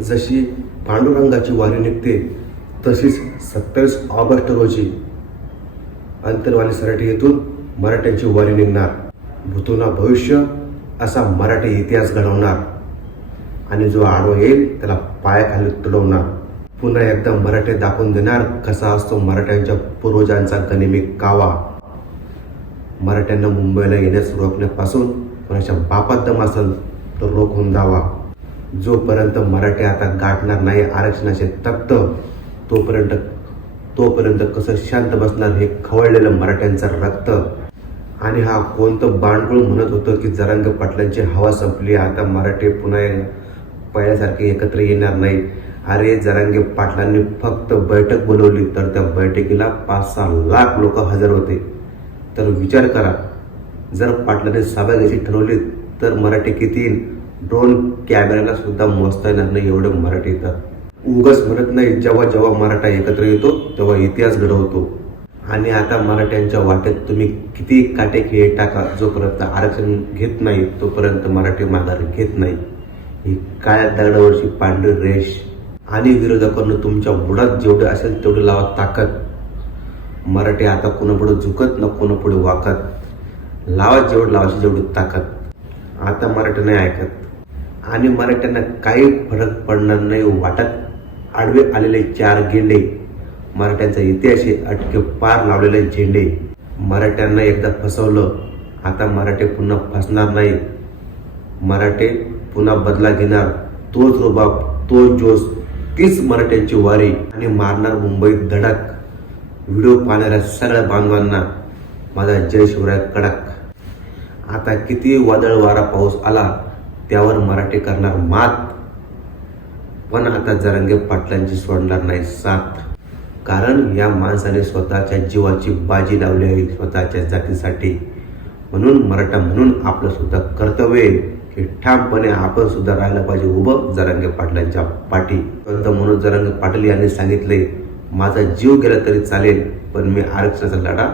जशी पांडुरंगाची वारी निघते तशीच सत्तावीस ऑगस्ट रोजी अंतरवाली सराटी येथून मराठ्यांची वारी निघणार. भूतोना भविष्य असा मराठी इतिहास घडवणार. आणि जो आडवा येईल त्याला पायाखाली तुडवणार. पुन्हा एकदा मराठी दाखवून देणार कसा असतो मराठ्यांच्या पूर्वजांचा गनिमी कावा. मराठ्यांना मुंबईला येण्यास रोखण्यापासून कोणाच्या बापात दम असेल तर रोखून जावा. जोपर्यंत मराठी आता गाठणार नाही आरक्षणाचे तख्त तोपर्यंत तोपर्यंत कसं शांत बसणार हे खवळलेलं मराठ्यांचं रक्त. आणि हा कोणतं बांडगुळ म्हणत होतं की जरांग पाटलांची हवा संपली आता मराठी पुन्हा पहिल्यासारखे एकत्र येणार नाही. अरे जरांगे पाटलांनी फक्त बैठक बोलवली तर त्या बैठकीला पाच सहा लाख लोक हजर होते. तर विचार करा जर पाटलाने सभा घ्यायची ठरवली तर मराठी किती येईल? ड्रोन कॅमेऱ्याला सुद्धा मोजता येणार नाही एवढं मराठी येतात उगस म्हणत नाही जेव्हा जेव्हा मराठा एकत्र येतो तेव्हा इतिहास घडवतो. आणि आता मराठ्यांच्या वाटेत तुम्ही किती काटे खेळ टाका जोपर्यंत आरक्षण घेत नाही तोपर्यंत मराठी माघार घेत नाही. ही काळ्या दगडावरची पांढरी रेष. आणि विरोधकांना तुमच्या बुडात जेवढे असेल तेवढे लावा ताकद. मराठी आता कोणापुढे झुकत ना कोणापुढे वाकत. लावा जेवढं लावायची जेवढी ताकद. आता मराठी नाही ऐकत. आणि मराठ्यांना काही फरक पडणार नाही वाटत आडवे आलेले चार गेंडे मराठ्यांचा इतिहास अटके पार लावलेले झेंडे. मराठ्यांना एकदा फसवलं आता मराठी पुन्हा फसणार नाही. मराठे पुन्हा बदला घेणार तोच रुबाब तो जोश तीच मराठ्यांची वारी. आणि मारणार मुंबईत धडक. व्हिडिओ पाहणाऱ्या सगळ्या बांधवांना माझा जय शिवराय कडक. आता किती वादळ वारा पाऊस आला त्यावर मराठी करणार मात. पण आता जरंगे पाटलांची सोडणार नाही साथ. कारण या माणसाने स्वतःच्या जीवाची बाजी लावली आहे स्वतःच्या जातीसाठी. म्हणून मराठा म्हणून आपलं सुद्धा कर्तव्य आहे की ठामपणे आपण सुद्धा राहायला पाहिजे उभं जरांगे पाटलांच्या पाठी. पंत मनोज जरांगे पाटील यांनी सांगितले माझा जीव गेला तरी चालेल पण मी आरक्षणाचा लढा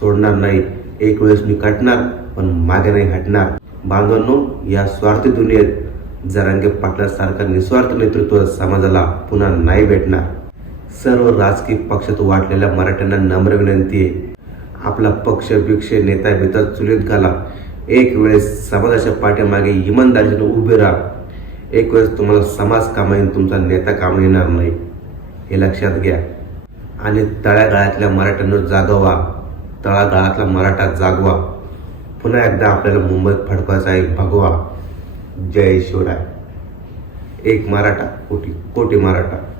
सोडणार नाही. एक वेळेस मी कटणार पण मागे नाही हटणार. बांधवांनो या स्वार्थी दुनियेत जरांगे पाटलासारखा निस्वार्थ नेतृत्व समाजाला पुन्हा नाही भेटणार सर्व राजकीय पक्षात वाटलेल्या मराठ्यांना नम्र विनंती आहे. आपला पक्ष बिक्ष नेता बिता चुलीत घाला. एक वेळेस समाजाच्या पाठीमागे इमानदारीने उभे राहा. एक वेळेस तुम्हाला समाज कामा येईल तुमचा नेता कामा येणार नाही. हे लक्षात घ्या. आणि तळागाळातल्या मराठ्यांना जागवा. तळागाळातला मराठा जागवा. पुन्हा एकदा आपल्याला मुंबईत फडकवायचा एक भगवा जय शिवराय. एक मराठा कोटी कोटी मराठा.